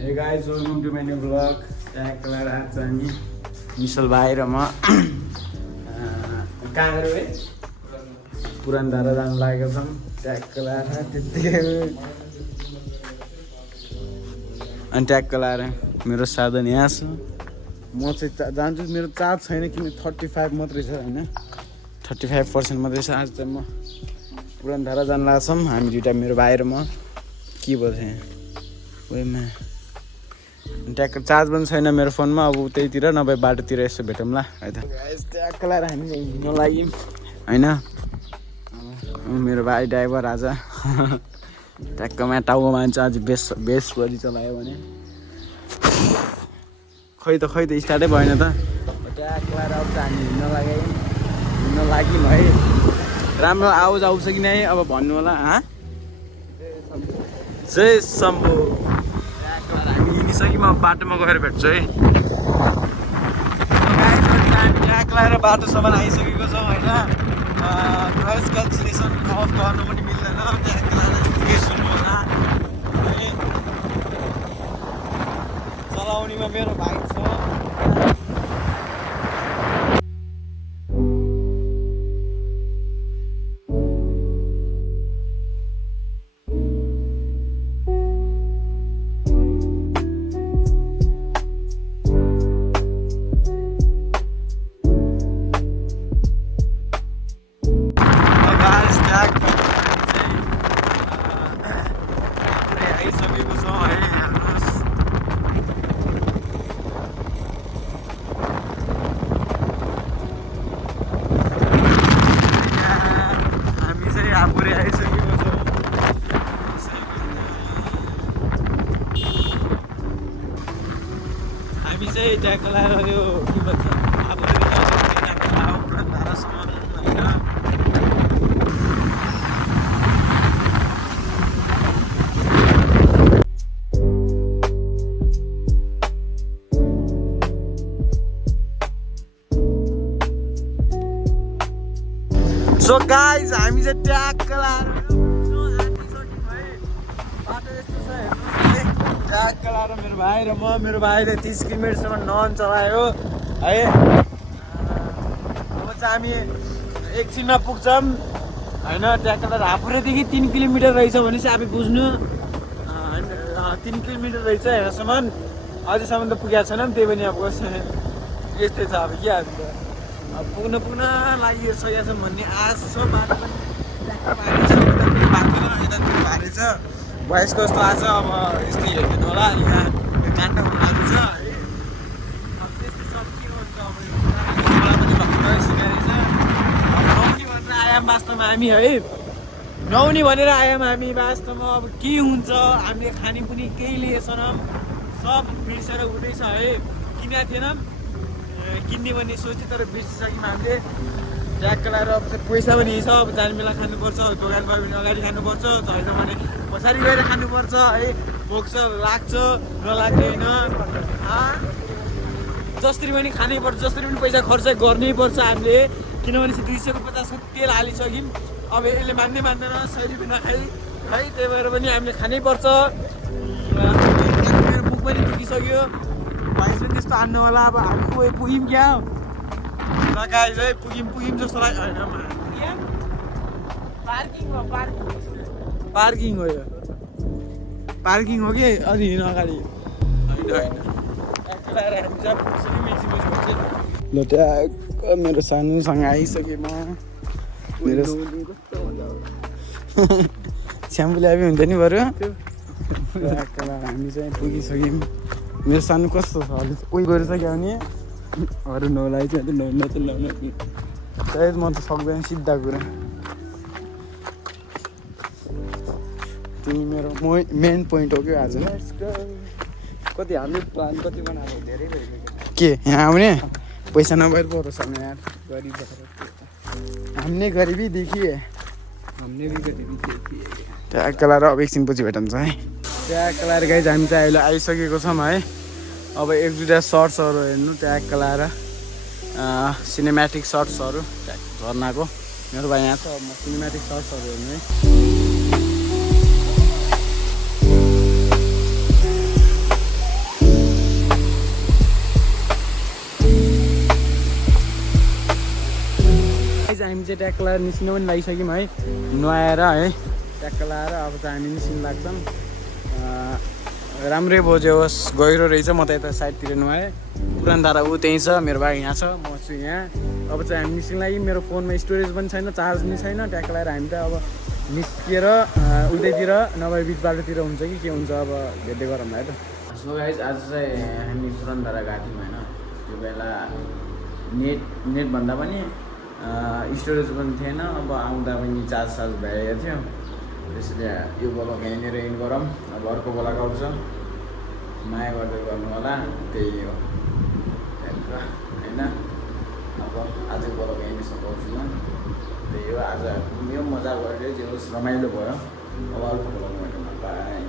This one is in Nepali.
Hey guys, welcome to my new vlog. Tag color आज हामी मिसल भाइ र म कहाँ गयो है पुरान धारा जान लागेको छौँ ट्याग कलर त्यतिकै अनि ट्याग कलर मेरो साधन यहाँ छ म चाहिँ जान्छु मेरो चार्ज छैन किन 35 मात्रै छ हैन 35% मात्रै छ आज चाहिँ म पुरान धारा जान लागेको छौँ हामी दुईटा मेरो भाइ र म के भयो यहाँ ओइमा ट्याग चार्ज पनि छैन मेरो फोनमा अब त्यहीतिर नभए बाटोतिर यसो भेटौँला है त गाइस ट्याग लाएर हामी हिँड्न लाग्यौँ हैन मेरो भाइ ड्राइभर आज ट्याक्कमा टाउको मान्छ आज बेस गरी चलायो भने खै त स्टार्टै भएन त ट्याग लाएर अब हामी हिँड्न लाग्यौँ है राम्रो आवाज आउँछ कि नै अब भन्नु होला जय शम्भु हामी हिँडिसक्यौँ अब बाटोमा गएर भेट्छु है ट्याग लगाएर बाटोसम्म आइसकेको छौँ होइन नोइज क्यान्सलेसन अफ गर्नु पनि मिल्दैन ट्याग लगाएर के सुन्नु होला चलाउनेमा मेरो भाइ छ ट्याग लगाएर यो के भन्छ सो गाइज हामी चाहिँ ट्याग लगाएर ट्याग लगाएर मेरो भाइ र मेरो भाइले 30 किलोमिटरसम्म नन चलायो है अब चाहिँ हामी एकछिनमा पुग्छौँ होइन ट्याग लगाएर हापुरेदेखि 3 किलोमिटर रहेछ भने चाहिँ अब बुझ्नु 3 किलोमिटर रहेछ यहाँसम्म अझैसम्म त पुगेको छैनौँ त्यही पनि अब यस्तै छ अब के हाल्छ अब पुग्न लागिसकेको छौँ भन्ने आश छ बाटो पनि भारी छ भोइसको जस्तो आज अब यस्तै हेरिदिनु होला यहाँ काण्ड हुन लाग्छ है अब त्यस्तै सब के हुन्छ अब मलाई पनि भर्खरै सिकाइरहेछ नौनी भनेर आयौँ वास्तवमा हामी है नौनी भनेर आयौँ हामी वास्तवमा अब के हुन्छ हामीले खाने पनि केही लिएछौँ सब बिर्सेर हुँदैछ है किनेको थिएनौँ किन्ने भन्ने सोच्थ्यो तर बिर्सिसक्यौँ हामीले ट्याग लगाएर अब पैसा पनि छ अब जाने बेला खानुपर्छ दोकान गयो भने अगाडि खानुपर्छ होइन भने पछाडि गएर खानुपर्छ है भोक्छ लाग्छ नलाग्ने होइन जसरी पनि खानैपर्छ जसरी पनि पैसा खर्च गर्नै पर्छ हामीले किनभने 250 तेल हालिसक्यौँ अब यसले मान्दैन 100 रुपियाँ नखाइ है त्यही भएर पनि हामीले खानैपर्छ मेरो बुक पनि दुखिसक्यो भाइस पनि त्यस्तो हान्नु होला अब हामी पुग्यौँ क्या गाइस है पुग्यौँ जस्तो लाग्यो होइन पार्किङ हो यो पार्किङ हो कि अलि हिँड्नु अगाडि होइन ल ट्याग मेरो सानोसँग आइसकेँ म मेरो स्याम्पू ल्याए हुन्छ नि बरु हामी चाहिँ पुगिसक्यौँ मेरो सानो कस्तो छ अलि उयो गरिसक्यो भने अरू नौलाई चाहिँ ल्याउनु सायद म त सक्दैन सिधा कुरा तिमी मेरो मेन पोइन्ट हो कि आज कति हामीले प्लान कति बनाएको धेरै के यहाँ आउने पैसा नभएर परो छ यार गरिब हामी नै गरिबी देखिए हमने भी गरिबी देखिए ट्याग लगाएर अब एकछिनपछि भेटन्छ है ट्याग लगाएर गाइज हामी चाहिँ अहिले आइसकेको छौँ है अब एक दुईवटा सर्ट्सहरू हेर्नु ट्याग लगाएर सिनेमेटिक सर्ट्सहरू झर्नाको मेरो भाइ यहाँ छ अब म सिनेमेटिक सर्ट्सहरू हेर्नु है चाहिँ ट्याक्क लगाएर निस्किनु पनि लागिसक्यौँ है नुहाएर है ट्याक्क लगाएर अब चाहिँ हामी निस्किनु लाग्छौँ राम्रै बोझ्यो होस् गहिरो रहेछ म त यता साइडतिर नुहाएँ पुरानो धारा ऊ त्यहीँ छ मेरो भाइ यहाँ छ म छु यहाँ अब चाहिँ हामी निस्किनु लागि मेरो फोनमा स्टोरेज पनि छैन चार्ज पनि छैन ट्याक्क लगाएर हामी त अब निस्किएर उतैतिर नभए बिच बाटोतिर हुन्छ कि के हुन्छ अब भेट्दै गरौँ है त सो गाइज आज चाहिँ हामी पुरानो धारा गएको थियौँ होइन त्यो बेला नेटभन्दा पनि स्टोरेज पनि थिएन अब आउँदा पनि चार्ज भइरहेको थियो त्यसैले यो ब्लग यहीँनिर एन्ड गरौँ अब अर्को ब्लग आउँछ माया गर्दै गर्नु होला त्यही हो होइन अब आजको ब्लग यहीँ सघाउँछु म त्यही हो आज यो मजा गरेर जे होस् रमाइलो भयो अब अर्को ब्लगमा बाई